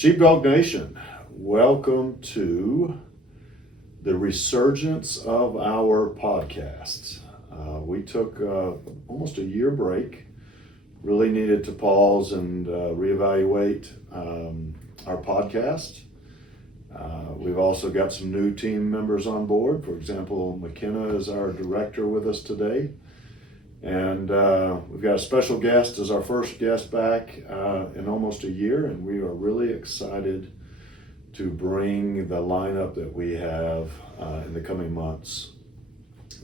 Sheepdog Nation, welcome to the resurgence of our podcasts. We took almost a year break, really needed to pause and reevaluate our podcast. We've also got some new team members on board. For example, McKenna is our director with us today. And we've got a special guest as our first guest back in almost a year, and we are really excited to bring the lineup that we have in the coming months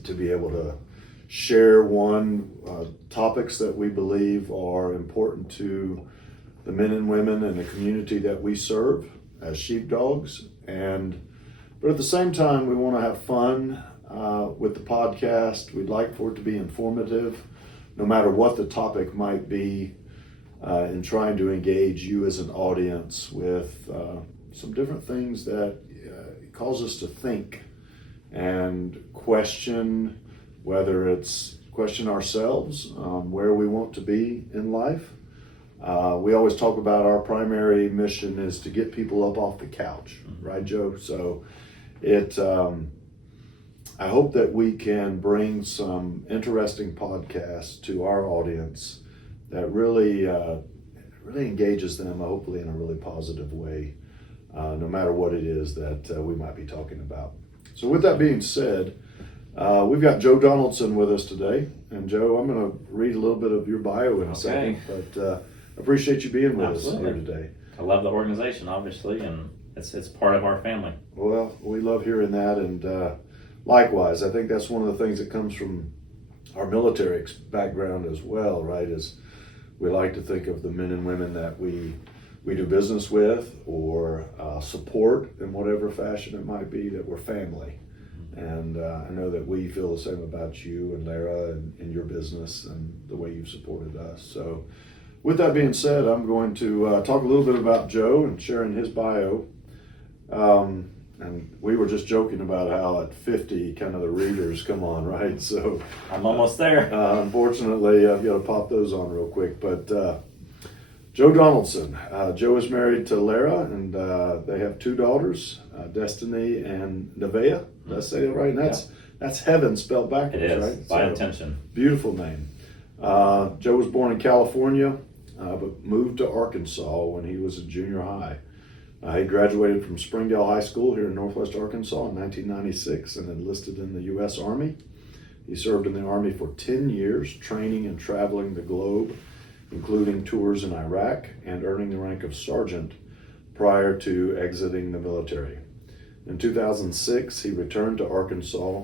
to be able to share topics that we believe are important to the men and women in the community that we serve as sheepdogs. But at the same time, we want to have fun with the podcast. We'd like for it to be informative, no matter what the topic might be, in trying to engage you as an audience with some different things that cause us to think and question, whether it's question ourselves, where we want to be in life. We always talk about our primary mission is to get people up off the couch, right, Joe? So I hope that we can bring some interesting podcasts to our audience that really engages them, hopefully in a really positive way, no matter what it is that we might be talking about. So with that being said, we've got Joe Donaldson with us today. And Joe, I'm going to read a little bit of your bio in a second, but I appreciate you being with us here today. I love the organization, obviously, and it's part of our family. Well, we love hearing that, and likewise, I think that's one of the things that comes from our military background as well, right? Is we like to think of the men and women that we do business with or support in whatever fashion it might be, that we're family. And I know that we feel the same about you and Lara and your business and the way you've supported us. So with that being said, I'm going to talk a little bit about Joe and sharing his bio. And we were just joking about how at 50, kind of the readers come on, right? So I'm almost there. Unfortunately, I've got to pop those on real quick. But Joe Donaldson. Joe is married to Lara, and they have two daughters, Destiny and Nevaeh. Did I say that right? And that's heaven spelled backwards, it is, right? by intention. Beautiful name. Joe was born in California, but moved to Arkansas when he was in junior high. He graduated from Springdale High School here in Northwest Arkansas in 1996 and enlisted in the U.S. Army. He served in the Army for 10 years, training and traveling the globe, including tours in Iraq, and earning the rank of sergeant prior to exiting the military. In 2006, he returned to Arkansas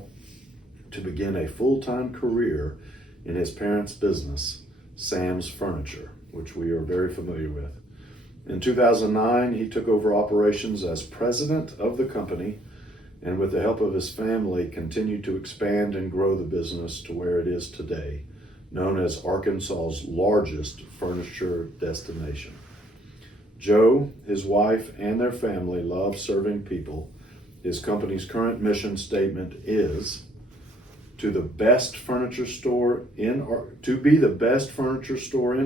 to begin a full-time career in his parents' business, Sam's Furniture, which we are very familiar with. In 2009, he took over operations as president of the company, and with the help of his family, continued to expand and grow the business to where it is today, known as Arkansas's largest furniture destination. Joe, his wife, and their family love serving people. His company's current mission statement is to be the best furniture store in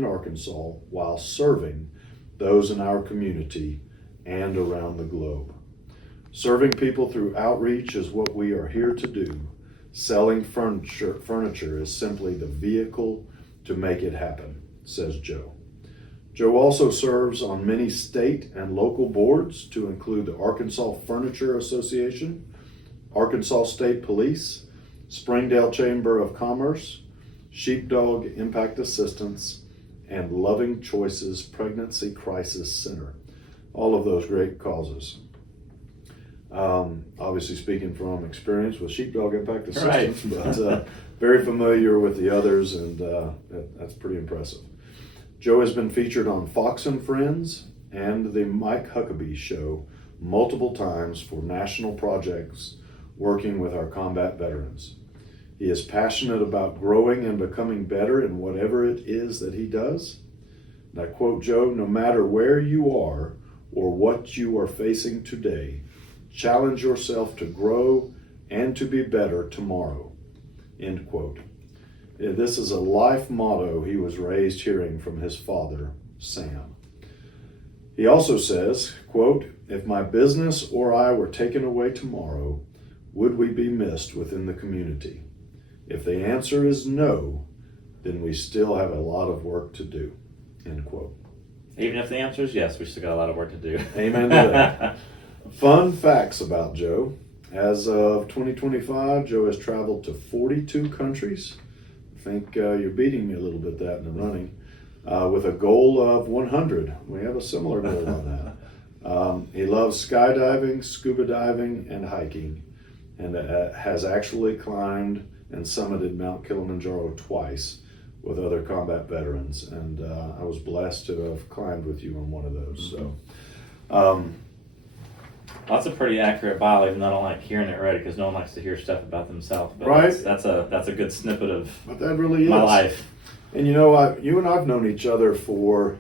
Arkansas while serving those in our community and around the globe. Serving people through outreach is what we are here to do. Selling furniture is simply the vehicle to make it happen, says Joe. Joe also serves on many state and local boards, to include the Arkansas Furniture Association, Arkansas State Police, Springdale Chamber of Commerce, Sheepdog Impact Assistance, and Loving Choices Pregnancy Crisis Center. All of those great causes. Obviously speaking from experience with Sheepdog Impact Assistance, right. But very familiar with the others, and that's pretty impressive. Joe has been featured on Fox and Friends and the Mike Huckabee Show multiple times for national projects working with our combat veterans. He is passionate about growing and becoming better in whatever it is that he does. And I quote Joe, "No matter where you are or what you are facing today, challenge yourself to grow and to be better tomorrow." End quote. This is a life motto he was raised hearing from his father, Sam. He also says, quote, "If my business or I were taken away tomorrow, would we be missed within the community? If the answer is no, then we still have a lot of work to do," end quote. Even if the answer is yes, we still got a lot of work to do. Amen to that. Fun facts about Joe. As of 2025, Joe has traveled to 42 countries. I think you're beating me a little bit that in the running. With a goal of 100. We have a similar goal on that. He loves skydiving, scuba diving, and hiking, and has actually climbed and summited Mount Kilimanjaro twice with other combat veterans. And I was blessed to have climbed with you on one of those. So, that's a pretty accurate bio, even though I don't like hearing it read, because no one likes to hear stuff about themselves. But right? That's a good snippet of but that really is my life. And you know, you and I've known each other for,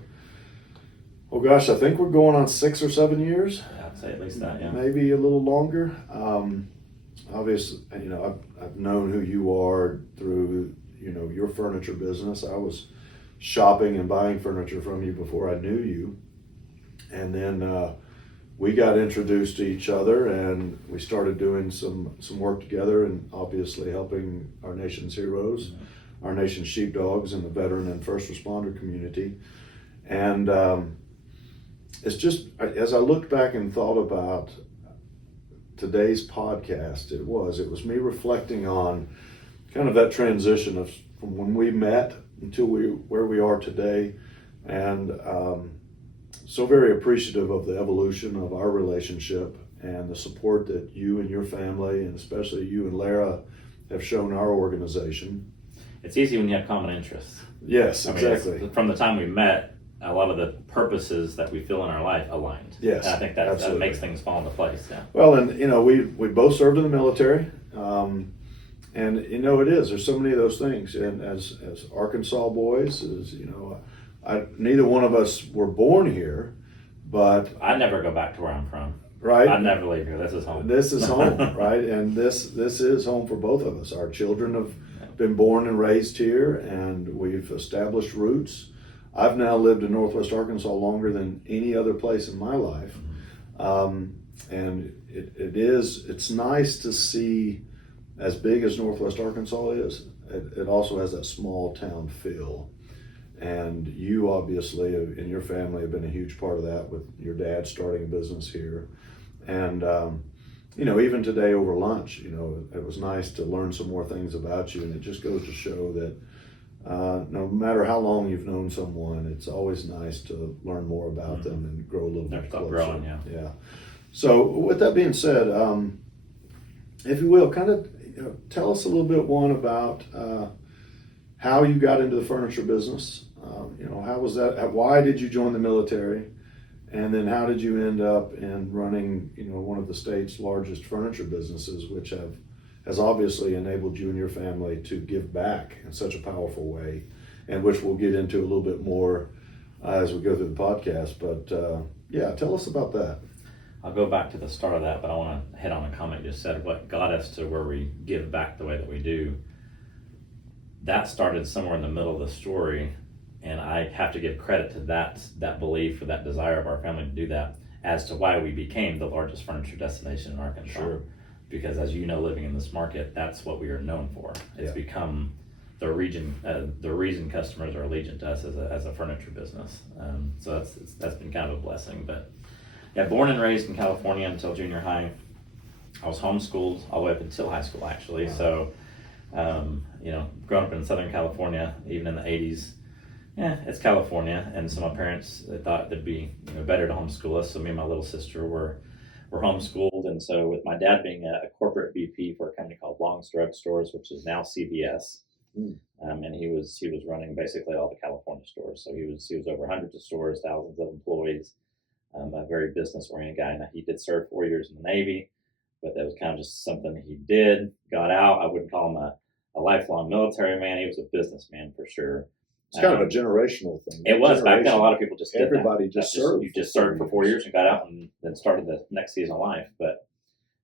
oh gosh, I think we're going on 6 or 7 years. Yeah, I'd say at least that, yeah. Maybe a little longer. Obviously, you know, I've known who you are through, you know, your furniture business. I was shopping and buying furniture from you before I knew you. And then we got introduced to each other, and we started doing some work together, and obviously helping our nation's heroes. Mm-hmm. Our nation's sheepdogs in the veteran and first responder community. And it's just, as I looked back and thought about today's podcast, it was me reflecting on kind of that transition of from when we met until where we are today. And so very appreciative of the evolution of our relationship and the support that you and your family, and especially you and Lara, have shown our organization. It's easy when you have common interests. Yes, exactly. From the time we met, a lot of the purposes that we feel in our life aligned. Yes, and I think that makes things fall into place. Yeah. Well, and you know, we both served in the military, and you know, there's so many of those things. And as Arkansas boys, as you know, neither one of us were born here, but I never go back to where I'm from. Right. I never leave here. This is home. This is home, right? And this is home for both of us. Our children have been born and raised here, and we've established roots. I've now lived in Northwest Arkansas longer than any other place in my life. And it's nice to see, as big as Northwest Arkansas is, it also has that small town feel. And you obviously, in your family, have been a huge part of that, with your dad starting a business here. And you know, even today over lunch, you know, it was nice to learn some more things about you. And it just goes to show that no matter how long you've known someone, it's always nice to learn more about them and grow a little bit closer. Growing, yeah. So with that being said, if you will, kind of tell us a little bit, one, about how you got into the furniture business. You know, how was that? Why did you join the military? And then how did you end up in running, you know, one of the state's largest furniture businesses, which has obviously enabled you and your family to give back in such a powerful way, and which we'll get into a little bit more as we go through the podcast. But yeah, tell us about that. I'll go back to the start of that, but I want to hit on a comment you just said, what got us to where we give back the way that we do. That started somewhere in the middle of the story. And I have to give credit to that belief, or that desire of our family to do that, as to why we became the largest furniture destination in Arkansas. Sure. Because as you know, living in this market, that's what we are known for. It's become the reason customers are allegiant to us as a furniture business. So that's been kind of a blessing. But yeah, born and raised in California until junior high. I was homeschooled all the way up until high school, actually. Wow. So, you know, growing up in Southern California, even in the 80s, yeah, it's California, and so my parents thought it'd be, you know, better to homeschool us. So me and my little sister were homeschooled, and so with my dad being a corporate VP for a company called Long's Drug Stores, which is now CVS, and he was running basically all the California stores. So he was over hundreds of stores, thousands of employees, a very business oriented guy. Now he did serve 4 years in the Navy, but that was kind of just something that he did. Got out. I wouldn't call him a lifelong military man. He was a businessman for sure. It's kind of a generational thing. It was back then. A lot of people just did everybody that. just served. You just served for 4 years and got out, and then started the next season of life. But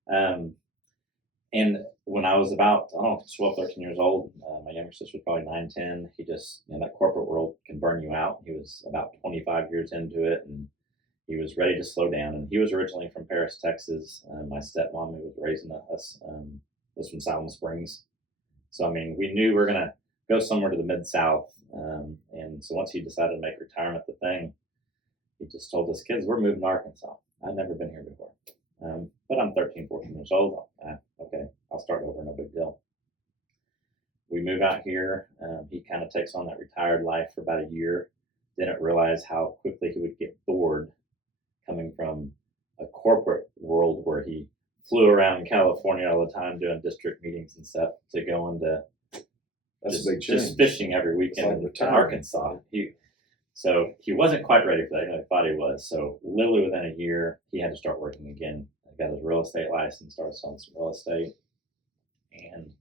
and when I was about 12, 13 years old, my younger sister was probably 9, 10. He just, you know, that corporate world can burn you out. He was about 25 years into it, and he was ready to slow down. And he was originally from Paris, Texas. My stepmom, who was raising us, was from Salem Springs. So, I mean, we knew we were going to go somewhere to the Mid-South. And so once he decided to make retirement the thing, he just told us, kids, we're moving to Arkansas. I've never been here before. But I'm 13, 14 years old. Okay, I'll start over, no big deal. We move out here. He kind of takes on that retired life for about a year. Didn't realize how quickly he would get bored coming from a corporate world where he flew around California all the time doing district meetings and stuff to going to just fishing every weekend in Arkansas. So he wasn't quite ready for that. I thought he was. So literally within a year, he had to start working again. He got his real estate license, started selling some real estate, and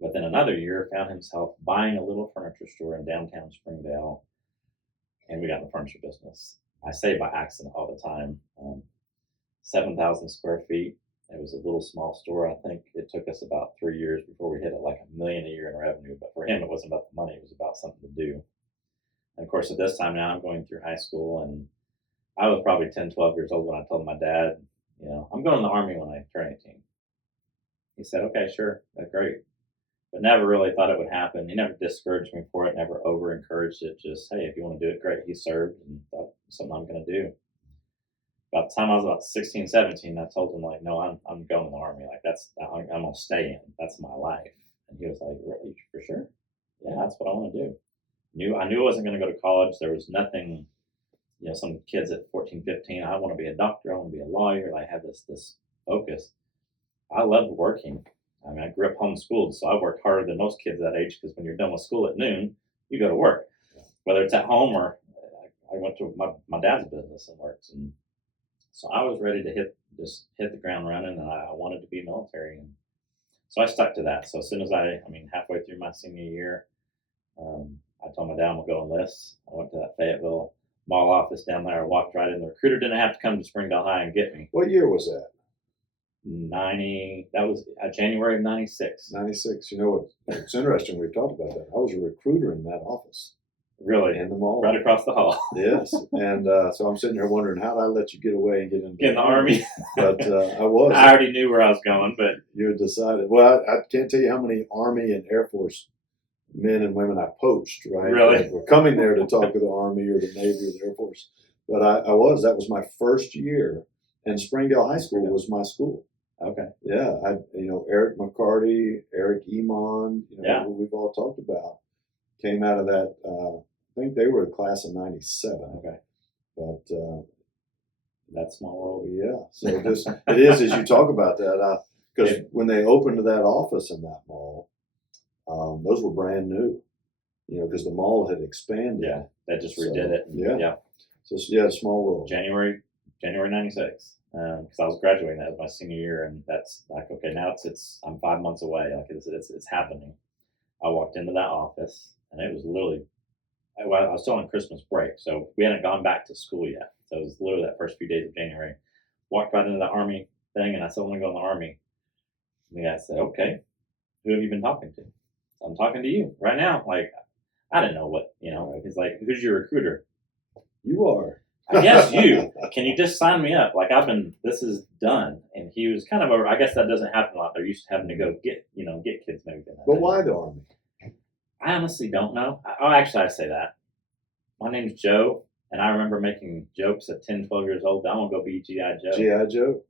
within another year, found himself buying a little furniture store in downtown Springdale, and we got in the furniture business. I say by accident all the time. 7,000 square feet. It was a little small store. I think it took us about 3 years before we hit like $1 million a year in revenue. But for him, it wasn't about the money. It was about something to do. And of course, at this time now, I'm going through high school, and I was probably 10, 12 years old when I told my dad, I'm going in the Army when I turn 18. He said, okay, sure, that's great. But never really thought it would happen. He never discouraged me for it, never over-encouraged it. Just, hey, if you want to do it, great. He served, and thought it was something I'm going to do. By the time I was about 16, 17, I told him, like, no, I'm going in the Army. Like, I'm going to stay in. That's my life. And he was like, really, for sure? Yeah, that's what I want to do. I knew I wasn't going to go to college. There was nothing, some kids at 14, 15, I want to be a doctor. I want to be a lawyer. I have this focus. I loved working. I mean, I grew up homeschooled, so I worked harder than most kids that age, because when you're done with school at noon, you go to work, whether it's at home or I went to my dad's business and worked. And so I was ready to hit the ground running, and I wanted to be military. And so I stuck to that. So as soon as halfway through my senior year, I told my dad I'm going to go enlist. I went to that Fayetteville mall office down there. I walked right in. The recruiter didn't have to come to Springdale High and get me. What year was that? That was January of 96. 96. It's interesting we've talked about that. I was a recruiter in that office. Really? In the mall. Right across the hall. Yes. And so I'm sitting here wondering, how did I let you get away and get in the Army? But I was. I already knew where I was going, but. You had decided. Well, I can't tell you how many Army and Air Force men and women I poached, right? Really? That were coming there to talk to the Army or the Navy or the Air Force. But that was my first year. And Springdale High School was my school. Okay. Yeah, Eric McCarty, Eric Emond, who we've all talked about, came out of that. I think they were a class of 97. Okay. But that small world. Yeah. So it is as you talk about that, because when they opened that office in that mall, those were brand new. Because the mall had expanded. Yeah, they just redid it. Yeah. So small world. January 96. Because I was graduating. That was my senior year, and that's like, okay, now I'm 5 months away. Like it's happening. I walked into that office, and it was literally, I was still on Christmas break, so we hadn't gone back to school yet. So it was literally that first few days of January. Walked right into the Army thing, and I said, I want to go in the Army. And the guy said, okay, who have you been talking to? So I'm talking to you right now. Like, I didn't know what, He's like, who's your recruiter? You are. I guess you. Can you just sign me up? Like, this is done. And he was kind of I guess that doesn't happen a lot. They're used to having to go get kids maybe. But why the Army? I honestly don't know. I say that. My name's Joe, and I remember making jokes at 10, 12 years old. I want to go be G.I. Joe. G.I. Joe?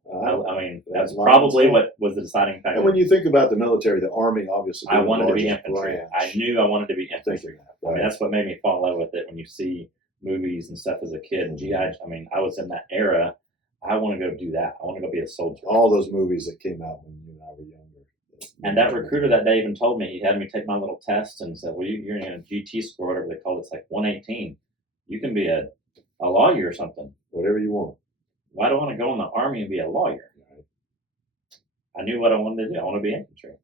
That's probably what was the deciding factor. And when you think about the military, the Army, obviously, I wanted to be infantry. Branch. I knew I wanted to be infantry. Right. That's what made me fall in love with it. When you see movies and stuff as a kid, and G.I. I was in that era. I want to go do that. I want to go be a soldier. All those movies that came out when you and I were younger. And that recruiter that day even told me, he had me take my little test and said, well, you're in a GT score, whatever they call it. It's like 118. You can be a lawyer or something. Whatever you want. Why do I want to go in the Army and be a lawyer? Right. I knew what I wanted to do. I want to be infantry.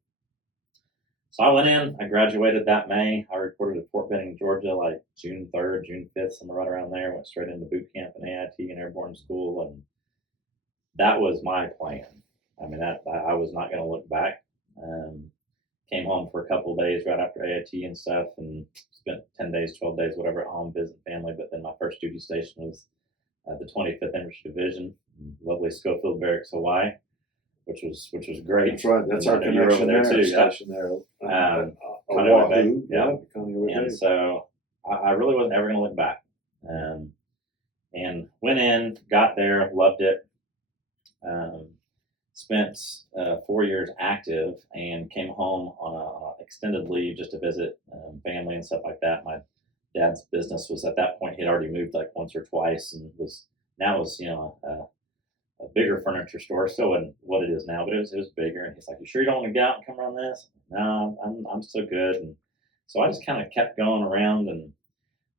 So I went in. I graduated that May. I reported at Fort Benning, Georgia, like June 3rd, June 5th, somewhere right around there. Went straight into boot camp and AIT and airborne school. And that was my plan. I was not going to look back. Came home for a couple of days right after AIT and stuff, and spent 10 days, 12 days, whatever, at home visiting family. But then my first duty station was at the 25th Infantry Division, lovely Schofield Barracks, Hawaii, which was great. That's right. That's And our I know you were connection over there there. too. Yeah. Station there. Conneaut Bay. Oahu. Yeah. Conneaut And Bay. so I really wasn't ever going to look back. And went in, got there, loved it. Spent 4 years active and came home on an extended leave just to visit family and stuff like that. My dad's business was at that point, he'd already moved like once or twice and was a bigger furniture store. Still wasn't what it is now, but it was bigger. And he's like, "You sure you don't want to get out and come run this?" No, I'm still good. And so I just kind of kept going around. And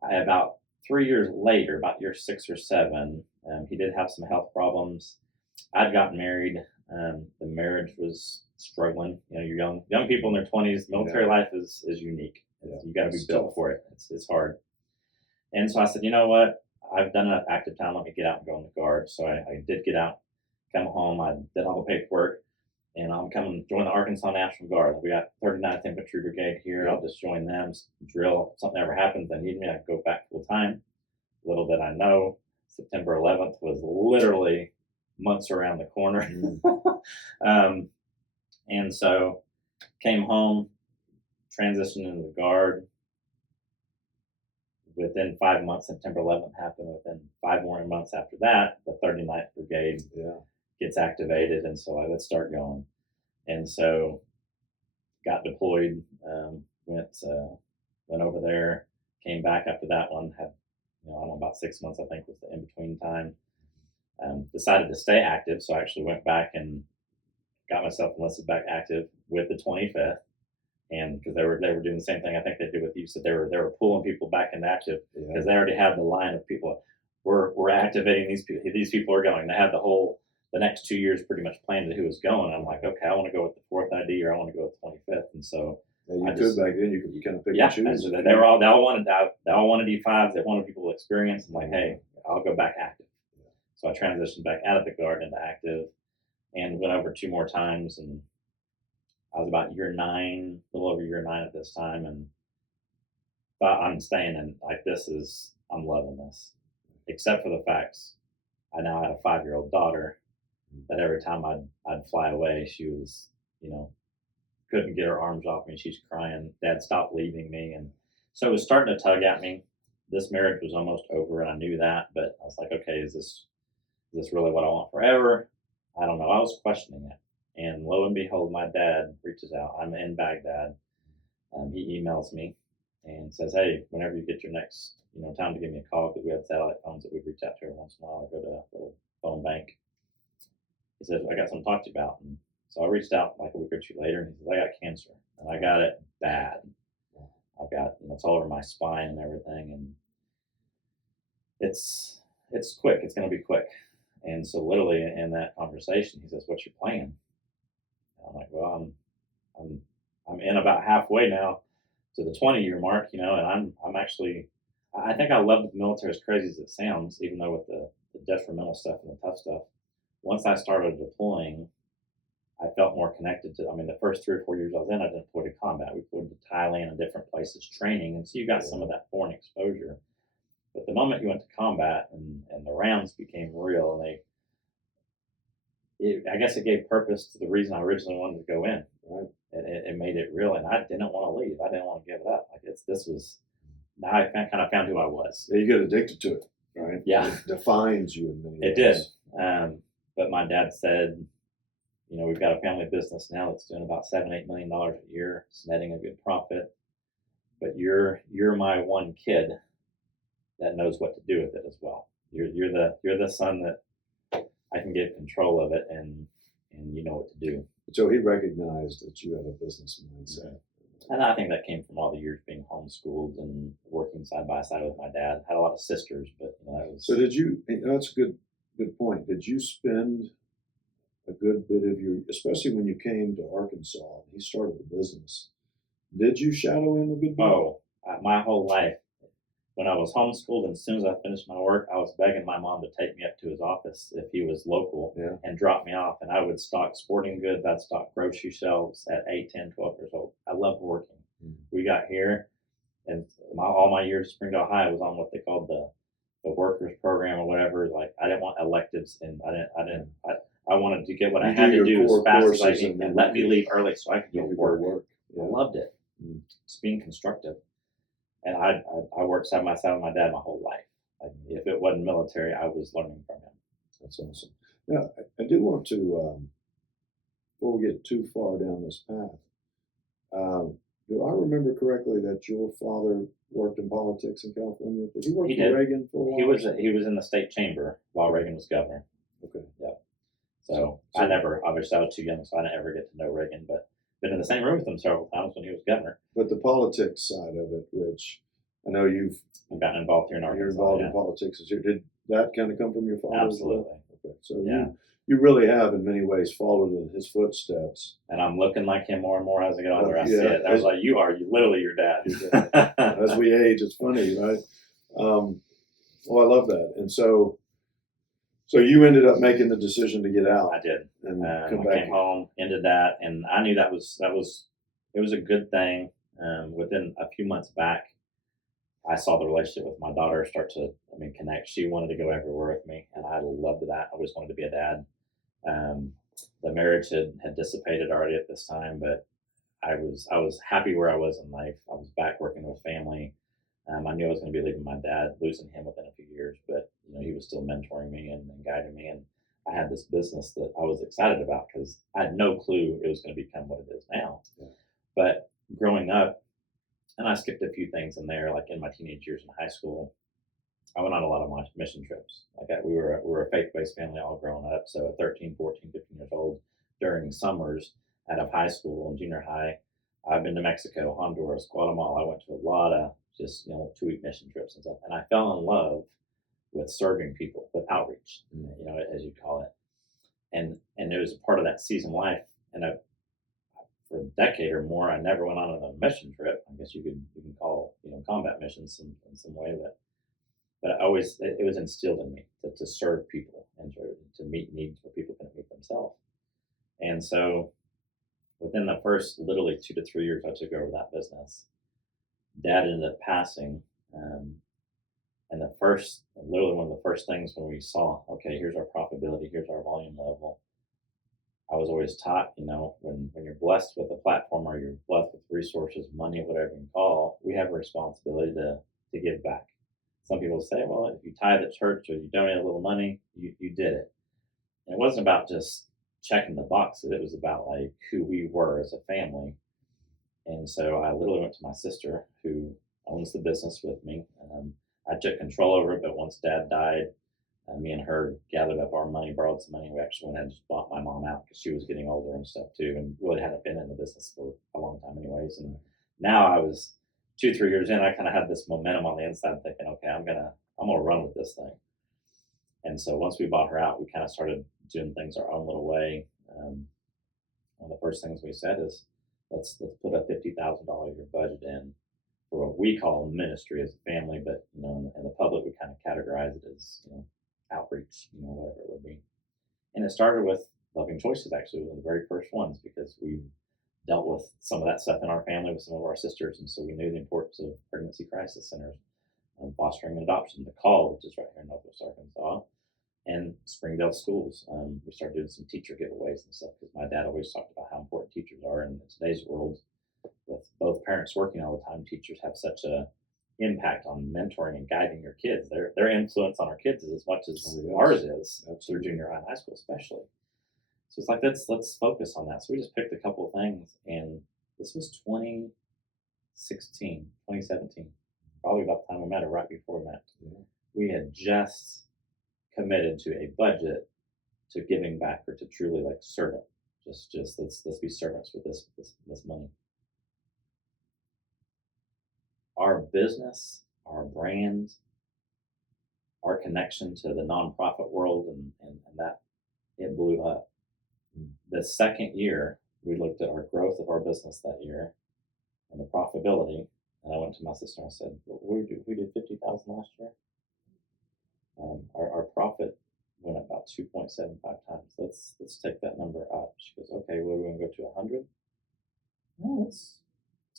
about 3 years later, about year 6 or 7, he did have some health problems. I'd gotten married. The marriage was struggling. You're young people in their 20s. Military life is unique. You got to be built for it. It's hard. And so I said, you know what? I've done enough active time. Let me get out and go in the Guard. So I did get out, come home. I did all the paperwork, and I'm coming to join the Arkansas National Guard. We got 39th Infantry Brigade here. I'll just join them, drill. If something ever happens, they need me, I can go back full time. Little did I know, September 11th was literally months around the corner. And so came home, transitioned into the Guard. Within 5 months, September 11th happened. Within 5 more months after that, the 39th Brigade gets activated, and so I would start going. And so got deployed, went over there, came back after that one, had I don't know, about 6 months I think was the in-between time. Decided to stay active, so I actually went back and got myself enlisted back active with the 25th. And because they were doing the same thing I think they did with you, so they were pulling people back into active because they already had the line of people. We're activating these people. These people are going. They had the next 2 years pretty much planned who was going. I'm like, okay, I want to go with the 4th ID or I want to go with the 25th. And so back then you could kind of pick and choose. They all wanted E5s. They wanted people with experience. I'm like, hey, I'll go back active. So I transitioned back out of the Guard into active and went over 2 more times, and I was about year 9, a little over year 9 at this time, and thought I'm staying in like I'm loving this, except for the facts. I now had a 5-year-old daughter that every time I'd fly away, she was, couldn't get her arms off me. She's crying. Dad stopped leaving me. And so it was starting to tug at me. This marriage was almost over, and I knew that, but I was like, okay, is this really what I want forever? I don't know. I was questioning it. And lo and behold, my dad reaches out. I'm in Baghdad. He emails me and says, hey, whenever you get your next, time to give me a call, because we had satellite phones that we'd reach out to every once in a while. I go to a little phone bank. He says, I got something to talk to you about. And so I reached out like a week or 2 later, and he says, I got cancer, and I got it bad. I got, it's all over my spine and everything, and it's quick. It's going to be quick. And so literally in that conversation, he says, what's your plan? And I'm like, well, I'm in about halfway now to the 20-year mark, and I'm actually, I think I love the military, as crazy as it sounds, even though with the detrimental stuff and the tough stuff. Once I started deploying, I felt more connected to, the first 3 or 4 years I was in, I didn't deploy to combat. We deployed to Thailand and different places training. And so you got some of that foreign exposure. But the moment you went to combat and the rounds became real, and I guess it gave purpose to the reason I originally wanted to go in. Right? It made it real, and I didn't want to leave. I didn't want to give it up. Now I kind of found who I was. Yeah, you get addicted to it, right? Yeah. It defines you in many ways. It did. But my dad said, we've got a family business now that's doing about $7-8 million a year. It's netting a good profit. But you're my one kid that knows what to do with it as well. You're the son that I can get control of it, and you know what to do. So he recognized that you had a business mindset. And I think that came from all the years being homeschooled and working side by side with my dad. I had a lot of sisters, but that was. So did you? That's a good point. Did you spend a good bit of your, especially when you came to Arkansas and he started the business, did you shadow him a good bit? Oh, my whole life. When I was homeschooled, and as soon as I finished my work, I was begging my mom to take me up to his office if he was local and drop me off. And I would stock sporting goods. I'd stock grocery shelves at 8, 10, 12 years old. I loved working. Mm-hmm. We got here, and all my years of Springdale High was on what they called the workers program or whatever. Like I didn't want electives, and I wanted to get what I You had do to your do as core fast as I courses could, and and then let you me leave early so I could You go could go work. work. I Yeah. loved it. Mm. Just being constructive. And I worked side by side with my dad my whole life. Like if it wasn't military, I was learning from him. That's awesome. Now, I do want to, before we get too far down this path, do I remember correctly that your father worked in politics in California? Did he work He for did. Reagan for a while? He was in the state chamber while Reagan was governor. Okay. Yep. So I never, obviously I was too young, so I didn't ever get to know Reagan, but been in the same room with him several times when he was governor. But the politics side of it, which I know I've gotten involved here in Arkansas. you're involved in politics, did that kind of come from your father? Absolutely. As well? Okay. So Yeah. you really have in many ways followed in his footsteps. And I'm looking like him more and more as I get older. I see Yeah. it. I was like, you literally your dad. As we age, it's funny, right? Well, I love that. And so you ended up making the decision to get out. I did. And come I back. came home, ended that, and I knew it was a good thing. Within a few months back, I saw the relationship with my daughter start to, connect. She wanted to go everywhere with me, and I loved that. I always wanted to be a dad. The marriage had dissipated already at this time, but I was happy where I was in life. I was back working with family. I knew I was going to be leaving my dad, losing him within a few years, but he was still mentoring me and guiding me. And I had this business that I was excited about because I had no clue it was going to become what it is now. Yeah. But growing up, and I skipped a few things in there, like in my teenage years in high school, I went on a lot of my mission trips. We were a faith-based family all growing up. So at 13, 14, 15 years old, during summers out of high school and junior high, I've been to Mexico, Honduras, Guatemala. I went to a lot of just 2-week mission trips and stuff, and I fell in love with serving people, with outreach, as you call it. And it was a part of that season life. And for a decade or more, I never went on a mission trip. I guess you can call combat missions in some way, but it was instilled in me to serve people and to meet needs where people couldn't meet themselves. And so within the first literally 2 to 3 years I took over that business, Dad ended up passing. And literally one of the first things when we saw, okay, here's our profitability, here's our volume level, I was always taught, when you're blessed with a platform or you're blessed with resources, money, whatever you call, we have a responsibility to give back. Some people say, well, if you tithe at church or you donate a little money, you did it. And it wasn't about just checking the boxes. It was about like who we were as a family. And so I literally went to my sister who owns the business with me. I took control over it, but once Dad died, me and her gathered up our money, borrowed some money. We actually went ahead and just bought my mom out because she was getting older and stuff too, and really hadn't been in the business for a long time anyways. And now I was 2-3 years in, I kind of had this momentum on the inside thinking, okay, I'm gonna run with this thing. And so once we bought her out, we kind of started doing things our own little way. One of the first things we said is, let's put a $50,000 a year budget in for what we call ministry as a family, but in the public we kind of categorize it as outreach, whatever it would be. And it started with Loving Choices, actually, one of the very first ones, because we dealt with some of that stuff in our family with some of our sisters, and so we knew the importance of pregnancy crisis centers, fostering and adoption, the Call, which is right here in Northwest Arkansas, and Springdale schools. We started doing some teacher giveaways and stuff because my dad always talked about how important teachers are. And in today's world, with both parents working all the time, teachers have such a impact on mentoring and guiding your kids. Their influence on our kids is as much as ours is through junior high and high school, especially. So it's like let's focus on that. So we just picked a couple of things, and this was 2017, probably about the time we met, or right before we met. Yeah. We had just committed to a budget to giving back, or to truly like servant. Just let's be servants with this money. Our business, our brand, our connection to the nonprofit world, and that it blew up. The second year, we looked at our growth of our business that year and the profitability. And I went to my sister and I said, well, we did 50,000 last year. Our profit went up about 2.75 times. Let's take that number up. She goes, okay, well, we're going to go to 100. No, let's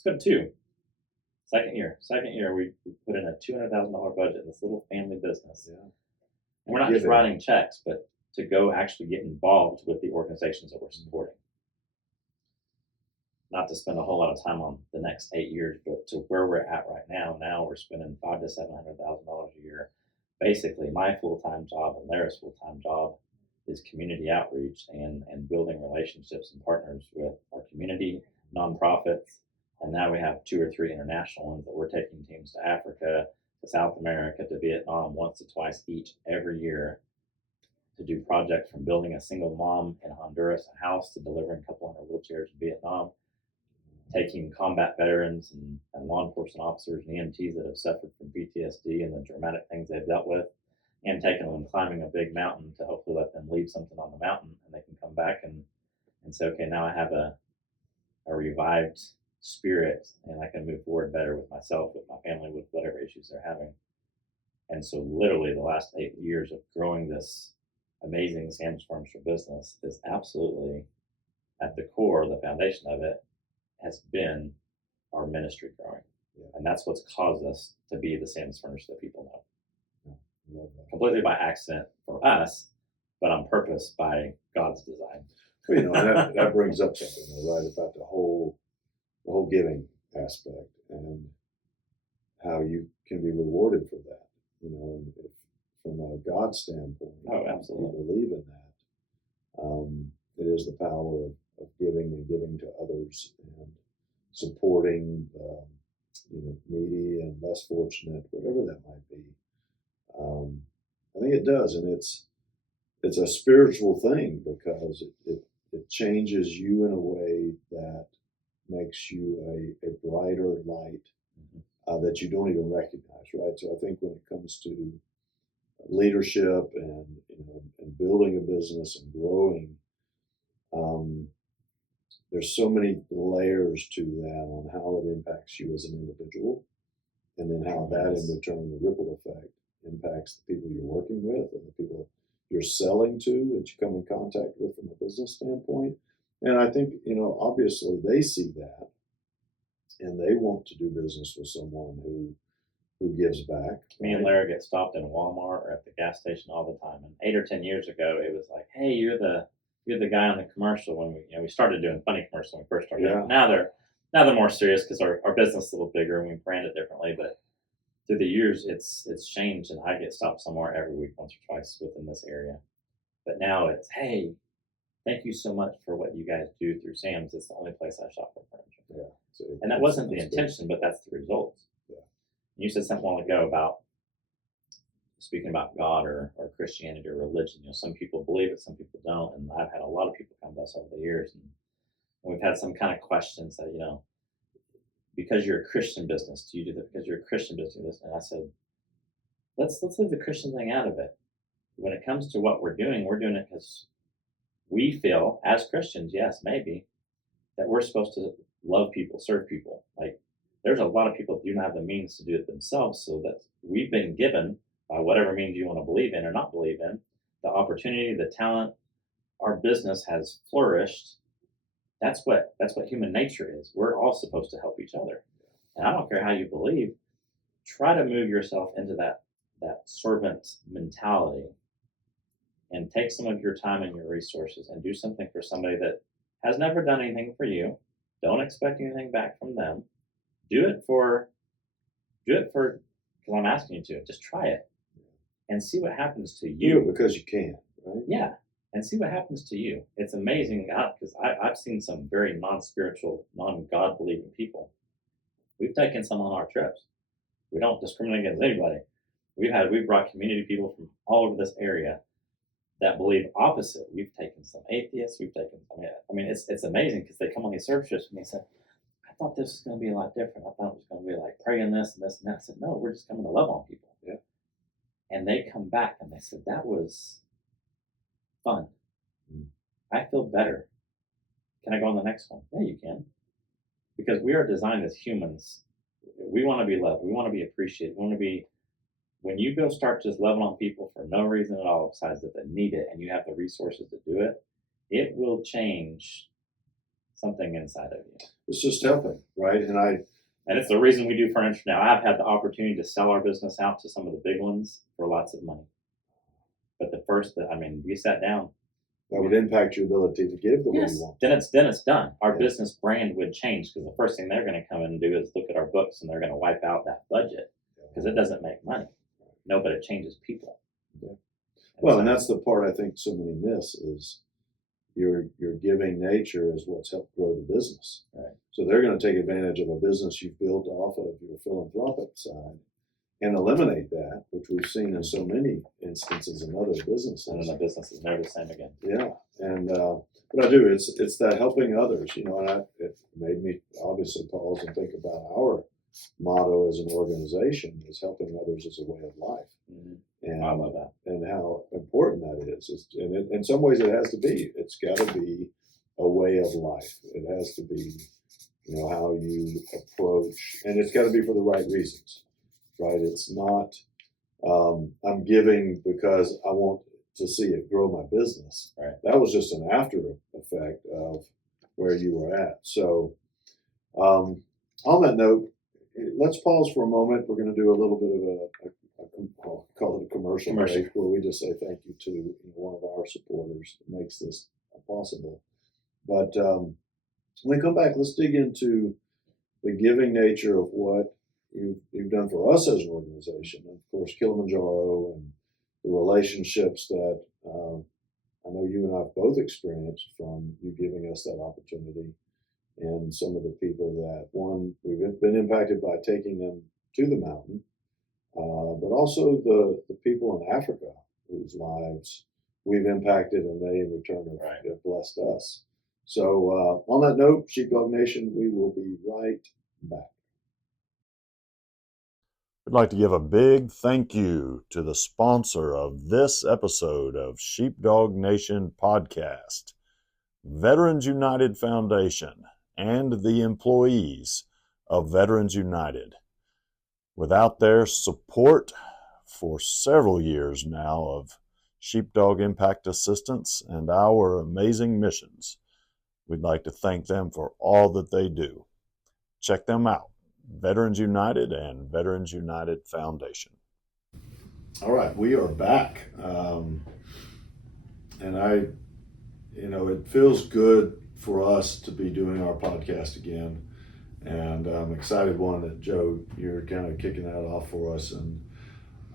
go to 2. Second year, we put in a $200,000 budget in this little family business. Yeah. And we're not just writing checks, but to go actually get involved with the organizations that we're supporting. Not to spend a whole lot of time on the next 8 years, but to where we're at right now. Now we're spending $500,000 to $700,000 a year. Basically, my full-time job and Lara's full-time job is community outreach and building relationships and partners with our community, nonprofits, and now we have 2 or 3 international ones that we're taking teams to Africa, to South America, to Vietnam once to twice each every year to do projects from building a single mom in Honduras a house to delivering a couple hundred wheelchairs in Vietnam, taking combat veterans and law enforcement officers and EMTs that have suffered from PTSD and the dramatic things they've dealt with, and taking them and climbing a big mountain to hopefully let them leave something on the mountain and they can come back and say, okay, now I have a revived spirit and I can move forward better with myself, with my family, with whatever issues they're having. And so literally the last 8 years of growing this amazing Sam's Furniture business is absolutely at the core, the foundation of it has been our ministry growing. Yeah. And that's what's caused us to be the Sam's Furniture that people know. Love that. Completely by accident for us, but on purpose by God's design. Well, that brings up something, right, about the whole giving aspect and how you can be rewarded for that. And if, from a God standpoint, Oh, absolutely. you believe in that. It is the power of giving and giving to others and supporting needy and less fortunate, whatever that might be. I think it does, and it's a spiritual thing because it changes you in a way that makes you a brighter light that you don't even recognize, right? So I think when it comes to leadership and building a business and growing, there's so many layers to that on how it impacts you as an individual, and then how that in return, the ripple effect, impacts the people you're working with and the people you're selling to that you come in contact with from a business standpoint. And I think, obviously they see that and they want to do business with someone who gives back. Me and Lara get stopped in Walmart or at the gas station all the time. And 8 or 10 years ago, it was like, hey, you're the guy on the commercial when we started doing funny commercials when we first started. Yeah. Now they're more serious because our business is a little bigger and we brand it differently. But through the years, it's changed, and I get stopped somewhere every week, once or twice within this area. But now it's, hey, thank you so much for what you guys do through Sam's. It's the only place I shop for furniture. Yeah. So and that wasn't the intention, but that's the result. Yeah. You said something a while ago about speaking about God or Christianity or religion. Some people believe it, some people don't. And I've had a lot of people come to us over the years, and we've had some kind of questions that, because you're a Christian business, do you do that because you're a Christian business? And I said, let's leave the Christian thing out of it. When it comes to what we're doing it because we feel as Christians, yes, maybe, that we're supposed to love people, serve people. Like, there's a lot of people who do not have the means to do it themselves, so that we've been given, by whatever means you want to believe in or not believe in, the opportunity, the talent. Our business has flourished. That's what human nature is. We're all supposed to help each other. And I don't care how you believe, try to move yourself into that servant mentality and take some of your time and your resources and do something for somebody that has never done anything for you. Don't expect anything back from them. Do it for because I'm asking you to. Just try it and see what happens to you. Do it because you can, right? Yeah. And see what happens to you. It's amazing because I've seen some very non-spiritual, non-God believing people. We've taken some on our trips. We don't discriminate against anybody. We've brought community people from all over this area that believe opposite. We've taken some atheists. We've taken it's amazing because they come on these service trips and they say, I thought this was going to be a lot different. I thought it was going to be like praying this and this and that. I said, no, we're just coming to love on people. Yeah. And they come back and they said, that was fun. I feel better. Can I go on the next one? Yeah, you can. Because we are designed as humans. We want to be loved. We want to be appreciated. We want to be, when you go start just loving on people for no reason at all besides that they need it and you have the resources to do it, it will change something inside of you. It's just helping, right? And And it's the reason we do furniture now. I've had the opportunity to sell our business out to some of the big ones for lots of money. But we sat down. That would impact your ability to give the way Yes. you want. Then it's done. Our Yeah. business brand would change because the first thing they're going to come in and do is look at our books and they're going to wipe out that budget because it doesn't make money. No, but it changes people. Yeah. Well, and that's the part I think so many miss is your giving nature is what's helped grow the business. Right. So they're going to take advantage of a business you've built off of your philanthropic side and eliminate that, which we've seen in so many instances in other businesses. And then the business is never the same again. Yeah, and but I do. It's that helping others, and it made me obviously pause and think about our motto as an organization is helping others as a way of life. Mm-hmm. And I love that. and how important that is. And in some ways, it has to be. It's got to be a way of life. It has to be, how you approach, and it's got to be for the right reasons, right? It's not. I'm giving because I want to see it grow my business. Right. That was just an after effect of where you were at. So, on that note, let's pause for a moment. We're going to do a little bit of I'll call it a commercial break where we just say thank you to one of our supporters that makes this possible. But when we come back, let's dig into the giving nature of what you've done for us as an organization. And of course, Kilimanjaro and the relationships that I know you and I have both experienced from you giving us that opportunity, and some of the people that we've been impacted by taking them to the mountain, but also the people in Africa whose lives we've impacted and they in return have blessed us. So on that note, Sheepdog Nation, we will be right back. I'd like to give a big thank you to the sponsor of this episode of Sheepdog Nation podcast, Veterans United Foundation, and the employees of Veterans United. Without their support for several years now of Sheepdog Impact Assistance and our amazing missions, we'd like to thank them for all that they do. Check them out, Veterans United and Veterans United Foundation. All right, we are back. And it feels good for us to be doing our podcast again. And I'm excited, that Joe, you're kind of kicking that off for us. And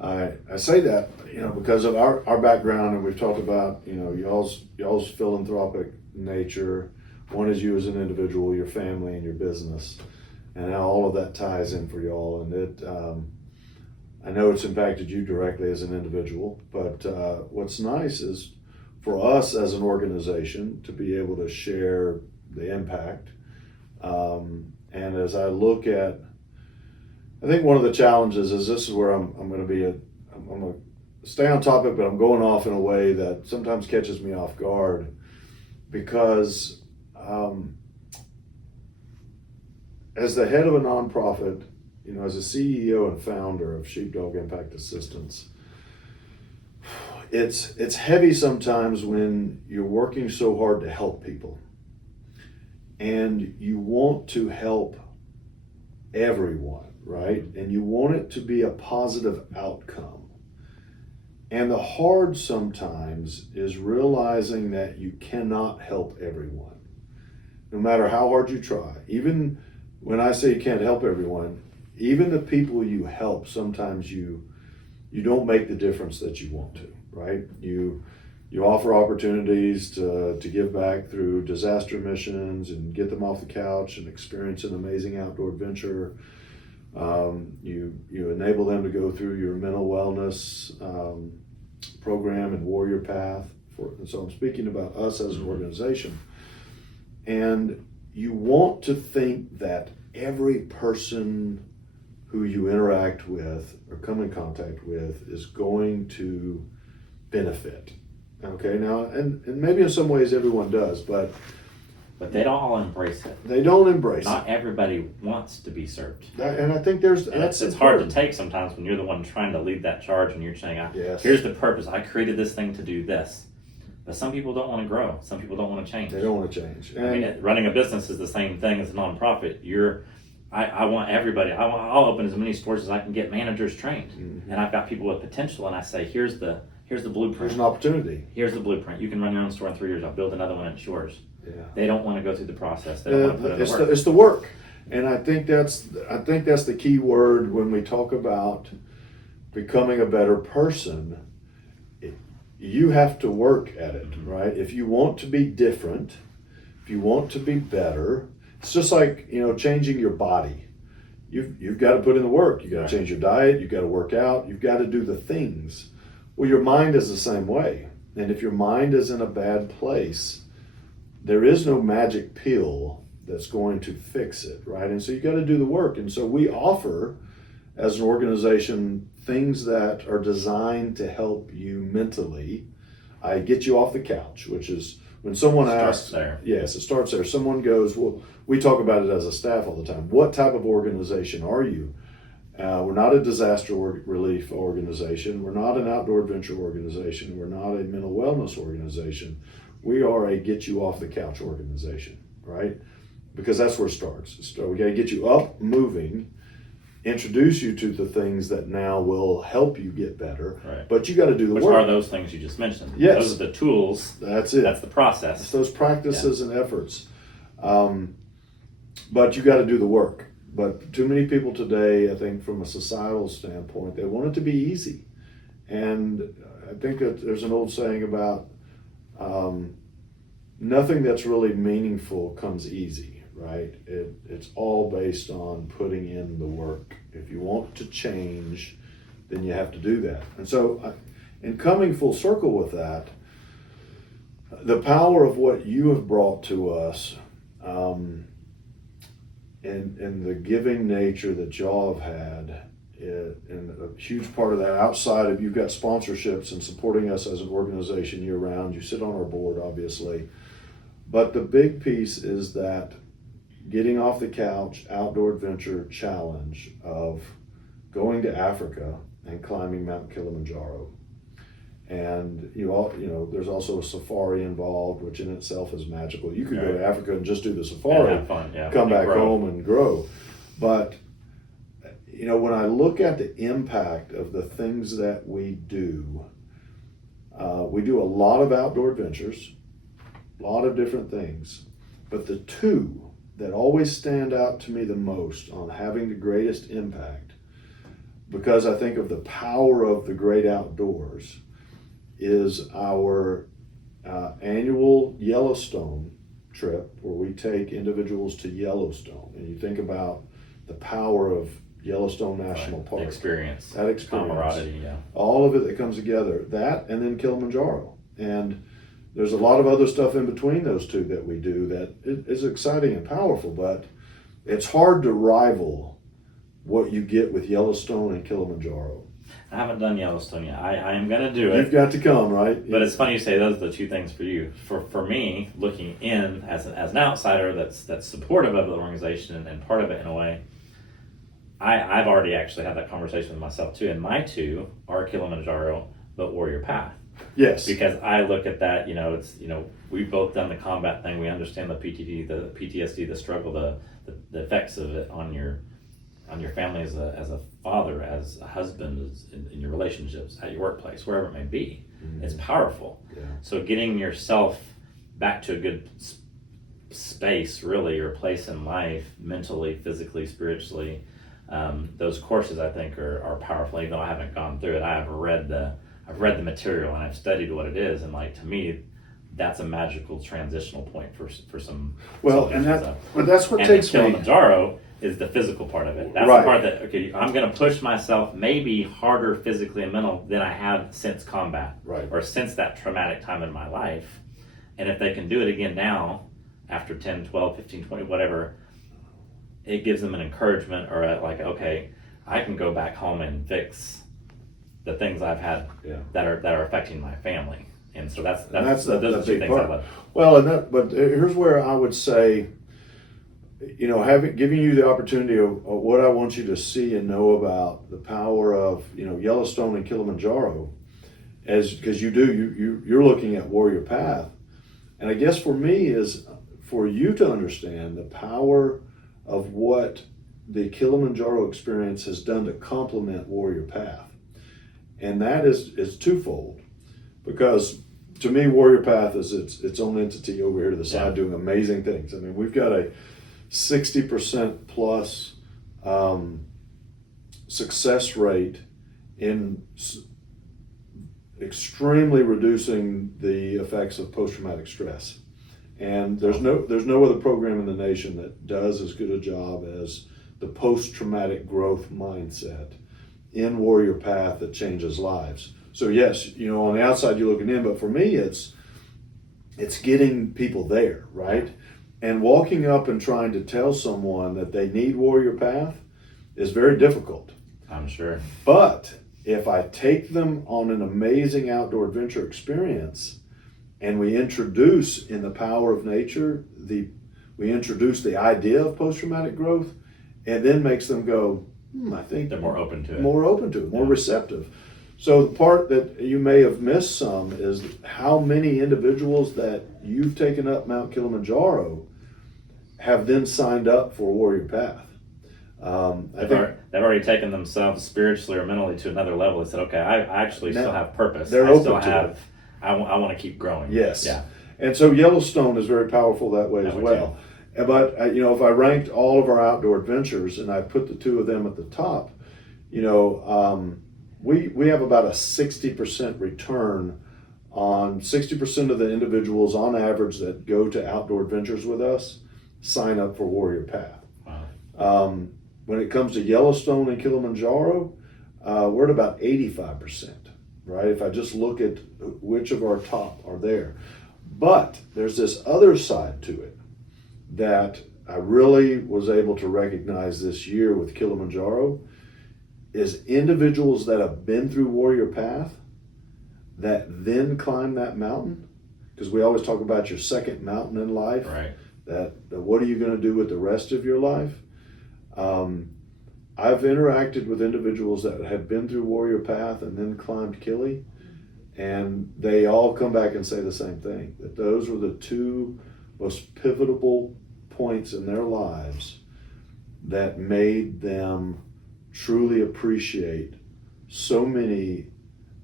I say that, because of our background, and we've talked about, y'all's philanthropic nature. One is you as an individual, your family, and your business, and how all of that ties in for y'all. And I know it's impacted you directly as an individual, but what's nice is for us as an organization to be able to share the impact. And as I look at, I think one of the challenges is this is where I'm going to stay on topic, but I'm going off in a way that sometimes catches me off guard because as the head of a nonprofit, as a CEO and founder of Sheepdog Impact Assistance, it's heavy sometimes when you're working so hard to help people. And you want to help everyone, right? And you want it to be a positive outcome. And the hard sometimes is realizing that you cannot help everyone, no matter how hard you try. Even when I say you can't help everyone, even the people you help, sometimes you don't make the difference that you want to, right? You offer opportunities to give back through disaster missions and get them off the couch and experience an amazing outdoor adventure. You enable them to go through your mental wellness program and warrior path. And so I'm speaking about us as an organization. And you want to think that every person who you interact with or come in contact with is going to benefit. Okay, now, and maybe in some ways everyone does, but they don't all embrace it. They don't embrace it. Not everybody wants to be served. And I think it's hard to take sometimes when you're the one trying to lead that charge and you're saying, yes, here's the purpose. I created this thing to do this. But some people don't want to grow. Some people don't want to change. They don't want to change. Running a business is the same thing as a nonprofit. I want everybody. I'll open as many stores as I can get managers trained, Mm-hmm. and I've got people with potential. And I say, here's the blueprint. There's an opportunity. Here's the blueprint. You can run your own store in 3 years. I'll build another one. It's yours. Yeah. They don't want to go through the process. They don't want to put in the work. It's the work, and I think that's the key word when we talk about becoming a better person. You have to work at it, Mm-hmm. right? If you want to be different, if you want to be better, it's just like, changing your body. You've got to put in the work. You got to Right. change your diet. You've got to work out. You've got to do the things. Well, your mind is the same way. And if your mind is in a bad place, there is no magic pill that's going to fix it, right? And so you got to do the work. And so we offer, as an organization, things that are designed to help you mentally. I get you off the couch, which is when someone asks. There. Yes, it starts there. Someone goes, well, we talk about it as a staff all the time. What type of organization are you? We're not a disaster relief organization. We're not an outdoor adventure organization. We're not a mental wellness organization. We are a get you off the couch organization, right? Because that's where it starts. So we got to get you up, moving, introduce you to the things that now will help you get better. Right. But you got to do the Which work. are those things you just mentioned? Yes. Those are the tools. That's it. That's the process. It's those practices and efforts. But you got to do the work. But too many people today, I think from a societal standpoint, they want it to be easy. And I think that there's an old saying about nothing that's really meaningful comes easy, right? It's all based on putting in the work. If you want to change, then you have to do that. And so in coming full circle with that, the power of what you have brought to us, and the giving nature that y'all have had, and a huge part of that outside of, you've got sponsorships and supporting us as an organization year round. You sit on our board, obviously. But the big piece is that getting off the couch outdoor adventure challenge of going to Africa and climbing Mount Kilimanjaro. And there's also a safari involved, which in itself is magical. You could go to Africa and just do the safari, and have fun, yeah, come back grow. home and grow. But when I look at the impact of the things that we do a lot of outdoor adventures, a lot of different things. But the two that always stand out to me the most on having the greatest impact, because I think of the power of the great outdoors, is our annual Yellowstone trip, where we take individuals to Yellowstone. And you think about the power of Yellowstone National Park. The experience. That experience. Camaraderie, yeah. All of it that comes together. That, and then Kilimanjaro. And there's a lot of other stuff in between those two that we do that is exciting and powerful, but it's hard to rival what you get with Yellowstone and Kilimanjaro. I haven't done Yellowstone yet. I am going to do it. You've got to come, right? But it's funny you say those are the two things for you. For me, looking in as an outsider that's supportive of the organization and part of it in a way, I've already actually had that conversation with myself too. And my two are Kilimanjaro, but Warrior Path. Yes. Because I look at that, we've both done the combat thing. We understand the PTSD, the struggle, the effects of it on your family as a father, as a husband, in your relationships, at your workplace, wherever it may be. Mm-hmm. It's powerful. Yeah. So getting yourself back to a good space, really, or place in life, mentally, physically, spiritually, those courses I think are powerful. Even though I haven't gone through it, I've read the material and I've studied what it is, and to me, that's a magical transitional point for some. Well, but that's what takes me. Kilimanjaro is the physical part of it. That's right. The part that I'm going to push myself maybe harder physically and mental than I have since combat, right, or since that traumatic time in my life. And if they can do it again now, after 10, 12, 15, 20, whatever, it gives them an encouragement or okay, I can go back home and fix the things I've had that are affecting my family. And so that's those are the two things I love. Well, but here's where I would say, giving you the opportunity of what I want you to see and know about the power of Yellowstone and Kilimanjaro, because you're looking at Warrior Path, and I guess for me is for you to understand the power of what the Kilimanjaro experience has done to complement Warrior Path. And that is twofold, because to me, Warrior Path is its own entity over here to the side, doing amazing things. I mean, we've got a 60% plus success rate in extremely reducing the effects of post-traumatic stress. And there's no other program in the nation that does as good a job as the post-traumatic growth mindset in Warrior Path that changes lives. So yes, on the outside you're looking in, but for me it's getting people there, right? And walking up and trying to tell someone that they need Warrior Path is very difficult. I'm sure. But if I take them on an amazing outdoor adventure experience and we introduce in the power of nature, we introduce the idea of post-traumatic growth, and then makes them go, I think they're more open to it. More receptive. So the part that you may have missed some is how many individuals that you've taken up Mount Kilimanjaro have then signed up for Warrior Path. They've already taken themselves spiritually or mentally to another level. They said, okay, I actually still have purpose. They're open to it. I want to keep growing. Yes. Yeah. And so Yellowstone is very powerful that way as well. But if I ranked all of our outdoor adventures and I put the two of them at the top, we have about a 60% return on 60% of the individuals on average that go to outdoor adventures with us sign up for Warrior Path. Wow. When it comes to Yellowstone and Kilimanjaro, we're at about 85%, right? If I just look at which of our top are there. But there's this other side to it that I really was able to recognize this year with Kilimanjaro is individuals that have been through Warrior Path that then climb that mountain, because we always talk about your second mountain in life. Right. That what are you going to do with the rest of your life? I've interacted with individuals that have been through Warrior Path and then climbed Kili, and they all come back and say the same thing, that those were the two most pivotal points in their lives that made them truly appreciate so many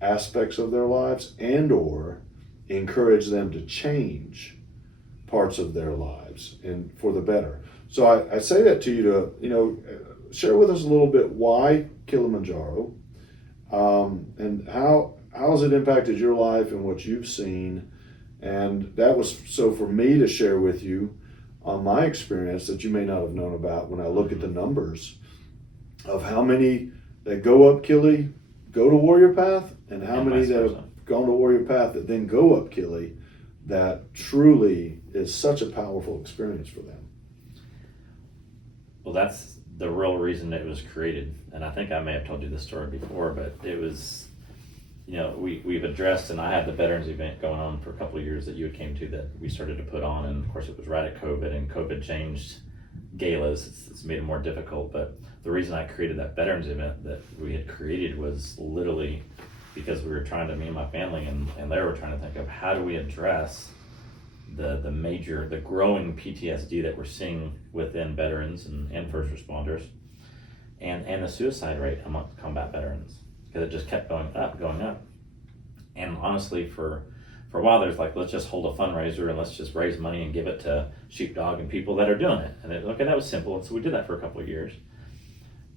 aspects of their lives and or encourage them to change parts of their lives and for the better. So I say that to you to, share with us a little bit why Kilimanjaro, and how has it impacted your life and what you've seen. And that was so for me to share with you on my experience that you may not have known about when I look at the numbers of how many that go up Kili go to Warrior Path and how many that have gone to Warrior Path that then go up Kili, that truly is such a powerful experience for them. Well, that's the real reason it was created. And I think I may have told you this story before, but it was, we've addressed, and I had the veterans event going on for a couple of years that you had came to that we started to put on. And of course it was right at COVID, and COVID changed galas. It's made it more difficult. But the reason I created that veterans event that we had created was literally because we were trying to, me and my family and Larry were trying to think of how do we address the growing PTSD that we're seeing within veterans and first responders, and the suicide rate among combat veterans, because it just kept going up. And honestly, for a while, there's like, let's just hold a fundraiser and let's just raise money and give it to sheepdog and people that are doing it. And that was simple. And so we did that for a couple of years.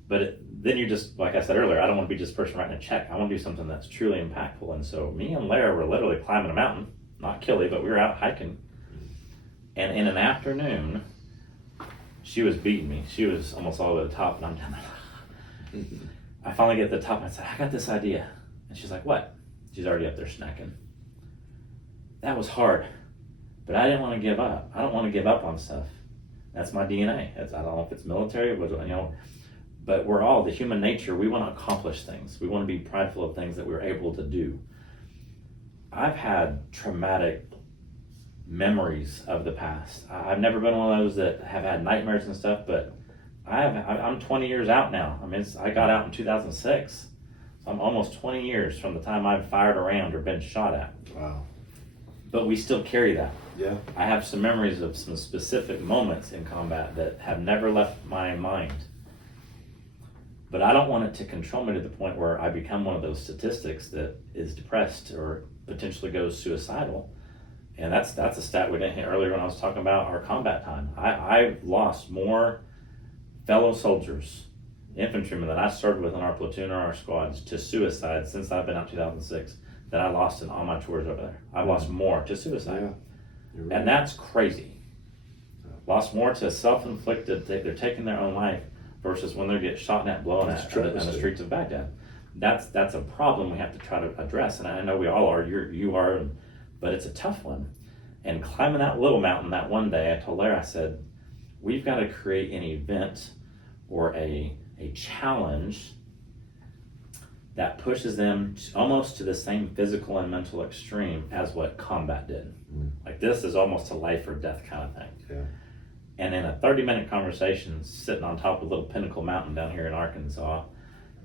But then you just, like I said earlier, I don't want to be just a person writing a check. I want to do something that's truly impactful. And so me and Larry were literally climbing a mountain, not Kili, but we were out hiking. And in an afternoon, she was beating me. She was almost all the way to the top, and I'm down there. I finally get to the top, and I said, I got this idea. And she's like, what? She's already up there snacking. That was hard, but I didn't want to give up. I don't want to give up on stuff. That's my DNA. I don't know if it's military, but we're all, the human nature, we want to accomplish things. We want to be prideful of things that we're able to do. I've had traumatic memories of the past. I've never been one of those that have had nightmares and stuff, but I'm 20 years out now. I mean, I got out in 2006. So I'm almost 20 years from the time I've fired around or been shot at. Wow. But we still carry that. Yeah. I have some memories of some specific moments in combat that have never left my mind. but I don't want it to control me to the point where I become one of those statistics that is depressed or potentially goes suicidal. And that's a stat we didn't hit earlier when I was talking about our combat time. I've lost more fellow soldiers, infantrymen that I served with in our platoon or our squads to suicide since I've been out 2006 than I lost in all my tours over there. I've lost more to suicide. Yeah, right. And that's crazy. Lost more to self-inflicted, they're taking their own life versus when they get shot at, blown at in the streets of Baghdad. That's a problem we have to try to address. And I know we all are, you are, but it's a tough one. And climbing that little mountain that one day, I told Larry, I said, we've got to create an event or a challenge that pushes them almost to the same physical and mental extreme as what combat did. Like this is almost a life or death kind of thing. Yeah. And in a 30-minute conversation, sitting on top of a little pinnacle mountain down here in Arkansas,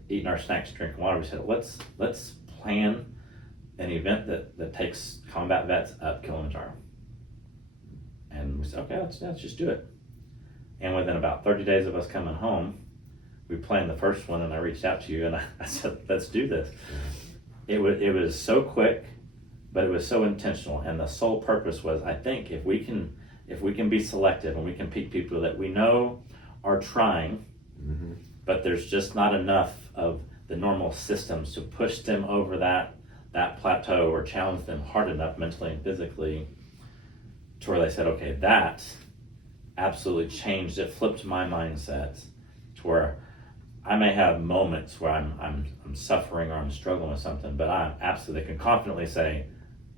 eating our snacks, drinking water, we said, let's plan an event that takes combat vets up Kilimanjaro. And we said, okay, let's just do it. And within about 30 days of us coming home, we planned the first one, and I reached out to you and I said, let's do this. It was so quick, but it was so intentional. And the sole purpose was, I think if we can be selective and we can pick people that we know are trying, but there's just not enough of the normal systems to push them over that plateau or challenge them hard enough mentally and physically to where they said, okay, that absolutely changed it, flipped my mindset to where I may have moments where I'm suffering or I'm struggling with something, but I absolutely can confidently say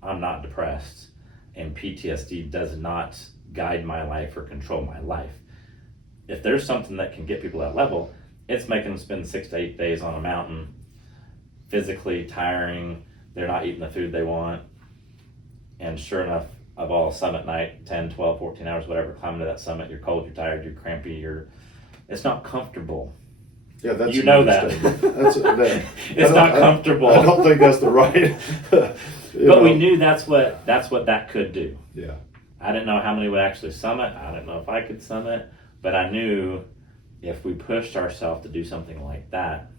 I'm not depressed, and PTSD does not guide my life or control my life. If there's something that can get people to that level, it's making them spend 6 to 8 days on a mountain, physically tiring, they're not eating the food they want, and sure enough, of all summit night, 10, 12, 14 hours, whatever, climbing to that summit, you're cold, you're tired, you're crampy, it's not comfortable. Yeah, that's you know that. It's not comfortable. I don't think that's the right. But we knew that's what that could do. Yeah. I didn't know how many would actually summit. I didn't know if I could summit, but I knew if we pushed ourselves to do something like that,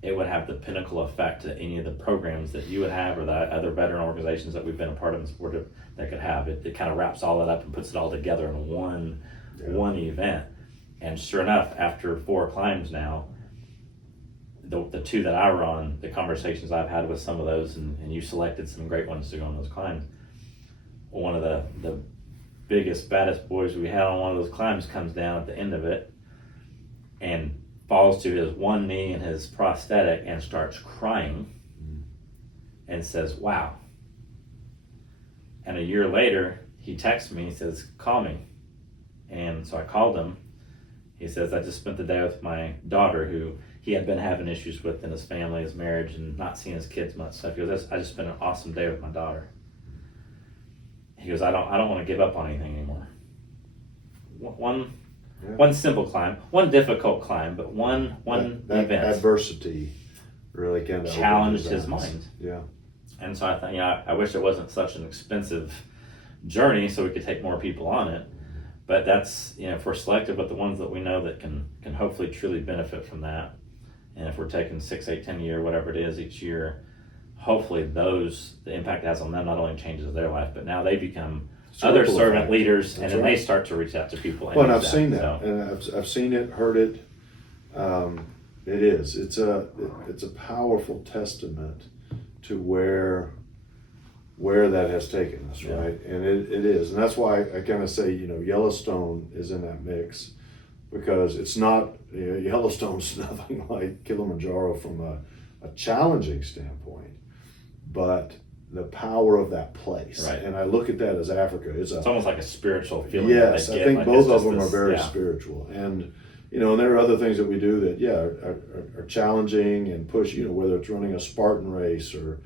it would have the pinnacle effect to any of the programs that you would have or the other veteran organizations that we've been a part of in sport that could have. It kind of wraps all that up and puts it all together in one event. And sure enough, after 4 climbs now, the 2 that I were on, the conversations I've had with some of those, and you selected some great ones to go on those climbs. One of the biggest, baddest boys we had on one of those climbs comes down at the end of it and falls to his one knee in his prosthetic and starts crying and says, wow. And a year later, he texts me, he says, call me. And so I called him. He says, I just spent the day with my daughter, who he had been having issues with in his family, his marriage, and not seeing his kids much. So he goes, I just spent an awesome day with my daughter. He goes, I don't want to give up on anything anymore. One simple climb, one difficult climb, but one that event. Adversity really kind of challenged his mind. Yeah. And so I thought, I wish it wasn't such an expensive journey so we could take more people on it. But that's, if we're selective with the ones that we know that can hopefully truly benefit from that. And if we're taking 6, 8, 10 a year, whatever it is each year, hopefully the impact it has on them not only changes their life, but now they become other servant leaders, and then they start to reach out to people. And I've seen that, and I've seen it, heard it. It's a powerful testament to where that has taken us, right? And it is, and that's why I kind of say, Yellowstone is in that mix, because it's not, Yellowstone's nothing like Kilimanjaro from a challenging standpoint, but the power of that place. Right. And I look at that as Africa. It's almost like a spiritual feeling. Yes, I think like both of them are very spiritual. And, and there are other things that we do that, are challenging and push, whether it's running a Spartan race or,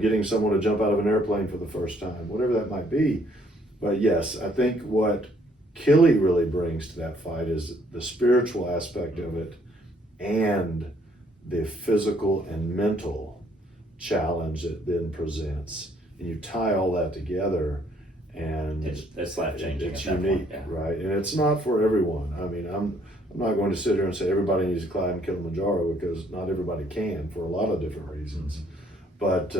getting someone to jump out of an airplane for the first time, whatever that might be. But yes, I think what Kili really brings to that fight is the spiritual aspect of it and the physical and mental challenge it then presents. And you tie all that together, and it's life changing. It's unique, right? And it's not for everyone. I mean, I'm not going to sit here and say everybody needs to climb Kilimanjaro, because not everybody can for a lot of different reasons. But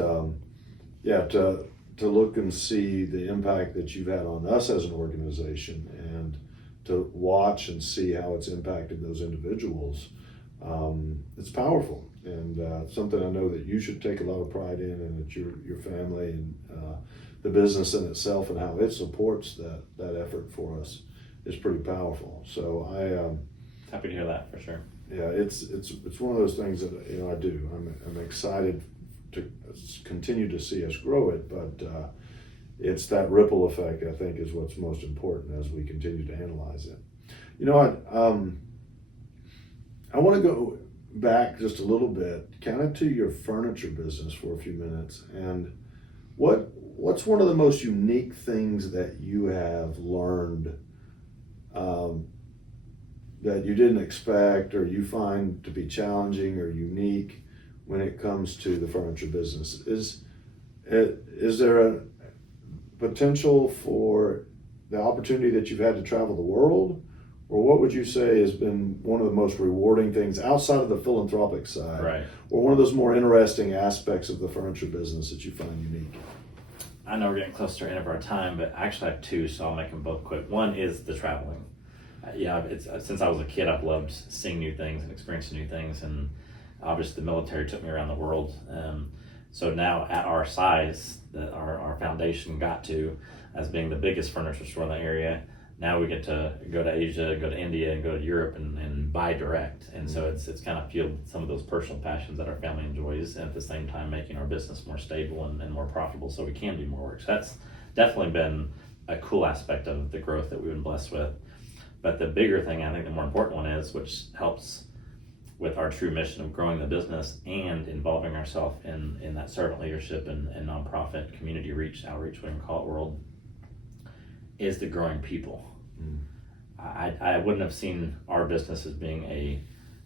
yeah, to look and see the impact that you've had on us as an organization, and to watch and see how it's impacted those individuals, it's powerful, and something I know that you should take a lot of pride in, and that your family and the business in itself and how it supports that effort for us is pretty powerful. So Happy to hear that, for sure. yeah, it's one of those things that I do. I'm excited to continue to see us grow it, but it's that ripple effect, I think, is what's most important as we continue to analyze it. I want to go back just a little bit, kind of to your furniture business for a few minutes, and what's one of the most unique things that you have learned that you didn't expect, or you find to be challenging or unique when it comes to the furniture business? Is there a potential for the opportunity that you've had to travel the world, or what would you say has been one of the most rewarding things outside of the philanthropic side, Right. or one of those more interesting aspects of the furniture business that you find unique? I know we're getting close to the end of our time, but I actually have two, so I'll make them both quick. One is the traveling. Since I was a kid, I've loved seeing new things and experiencing new things, and obviously the military took me around the world. So now at our size that our foundation got to, as being the biggest furniture store in the area, now we get to go to Asia, go to India, and go to Europe and buy direct. And so it's kind of fueled some of those personal passions that our family enjoys, and at the same time making our business more stable and more profitable so we can do more work. So that's definitely been a cool aspect of the growth that we've been blessed with. But the bigger thing, I think the more important one is, which helps with our true mission of growing the business and involving ourselves in that servant leadership and nonprofit community outreach, whatever you call it, world, is the growing people. I wouldn't have seen our business as being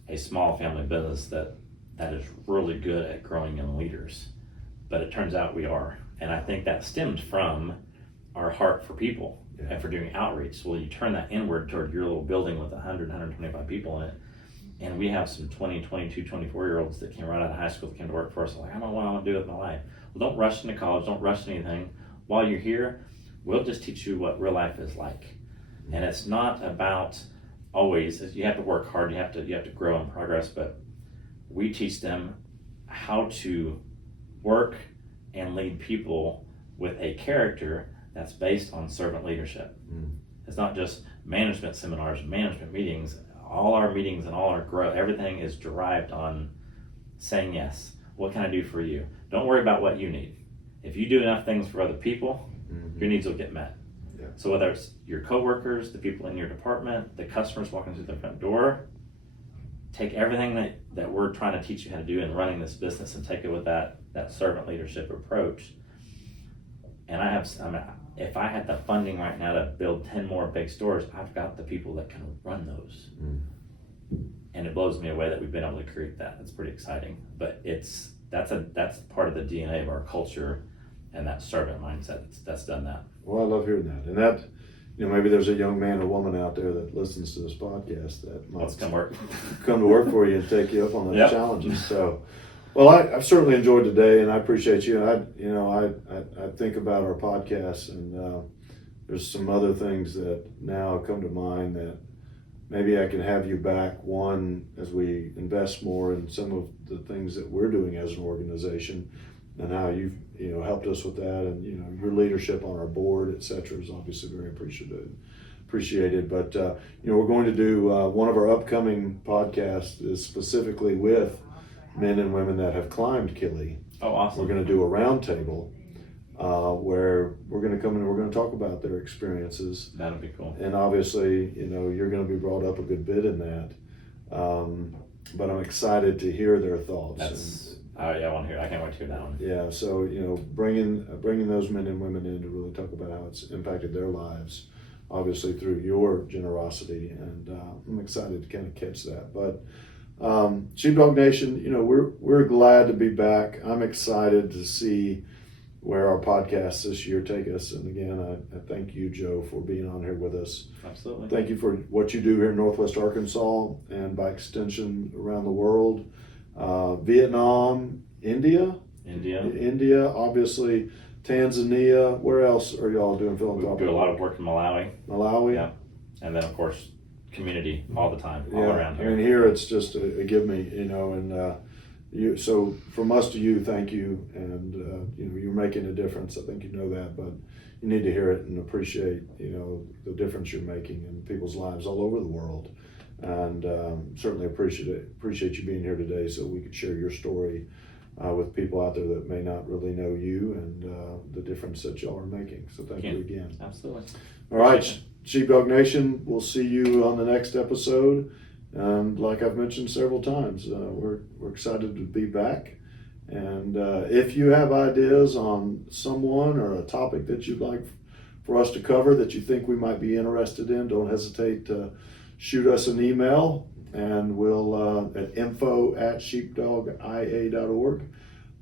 a small family business that is really good at growing young leaders, but it turns out we are. And I think that stemmed from our heart for people and for doing outreach. Well, you turn that inward toward your little building with 100, 125 people in it, and we have some 20, 22, 24-year-olds that came right out of high school that came to work for us, like, I don't know what I want to do with my life. Well, don't rush into college, don't rush anything. While you're here, we'll just teach you what real life is like. And it's not about always, you have to work hard, you have to grow and progress, but we teach them how to work and lead people with a character that's based on servant leadership. It's not just management seminars, management meetings. All our meetings and all our growth, everything is derived on saying yes. What can I do for you? Don't worry about what you need. If you do enough things for other people, your needs will get met. Yeah. So whether it's your coworkers, the people in your department, the customers walking through the front door, take everything that we're trying to teach you how to do in running this business and take it with that servant leadership approach. And if I had the funding right now to build 10 more big stores, I've got the people that can run those. And it blows me away that we've been able to create that. It's pretty exciting. But that's part of the DNA of our culture, and that servant mindset that's done that. Well, I love hearing that. And that, maybe there's a young man or woman out there that listens to this podcast that might come to work for you and take you up on those challenges. So, well, I've certainly enjoyed today, and I appreciate you. I think about our podcast, and there's some other things that now come to mind that maybe I can have you back. One, as we invest more in some of the things that we're doing as an organization, and how you've helped us with that, and your leadership on our board, et cetera, is obviously very appreciated. But we're going to do one of our upcoming podcasts is specifically with men and women that have climbed Kili. Oh, awesome. We're going to do a roundtable where we're going to come in and we're going to talk about their experiences. That'll be cool. And obviously, you're going to be brought up a good bit in that. But I'm excited to hear their thoughts. I want to hear. I can't wait to hear that one. Yeah, so bringing those men and women in to really talk about how it's impacted their lives, obviously through your generosity, and I'm excited to kind of catch that. But Sheepdog Nation, we're glad to be back. I'm excited to see where our podcasts this year take us. And again, I thank you, Joe, for being on here with us. Absolutely. Thank you for what you do here in Northwest Arkansas and by extension around the world. Vietnam, India, obviously Tanzania. Where else are y'all doing philanthropic? We do a lot of work in Malawi. Malawi? Yeah. And then, of course, community all the time, all around here. I mean, here it's just a give me, and you. So from us to you, thank you, and you're making a difference. I think you know that, but you need to hear it and appreciate, the difference you're making in people's lives all over the world, and certainly appreciate you being here today, so we could share your story with people out there that may not really know you and the difference that y'all are making. So thank you again. Absolutely. All right, Sheepdog Nation, we'll see you on the next episode. And like I've mentioned several times, we're excited to be back. And if you have ideas on someone or a topic that you'd like for us to cover that you think we might be interested in, don't hesitate to shoot us an email, and we'll at info@sheepdogia.org.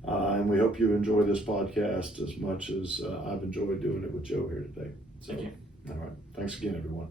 And we hope you enjoy this podcast as much as I've enjoyed doing it with Joe here today. So, thank you. All right. Thanks again, everyone.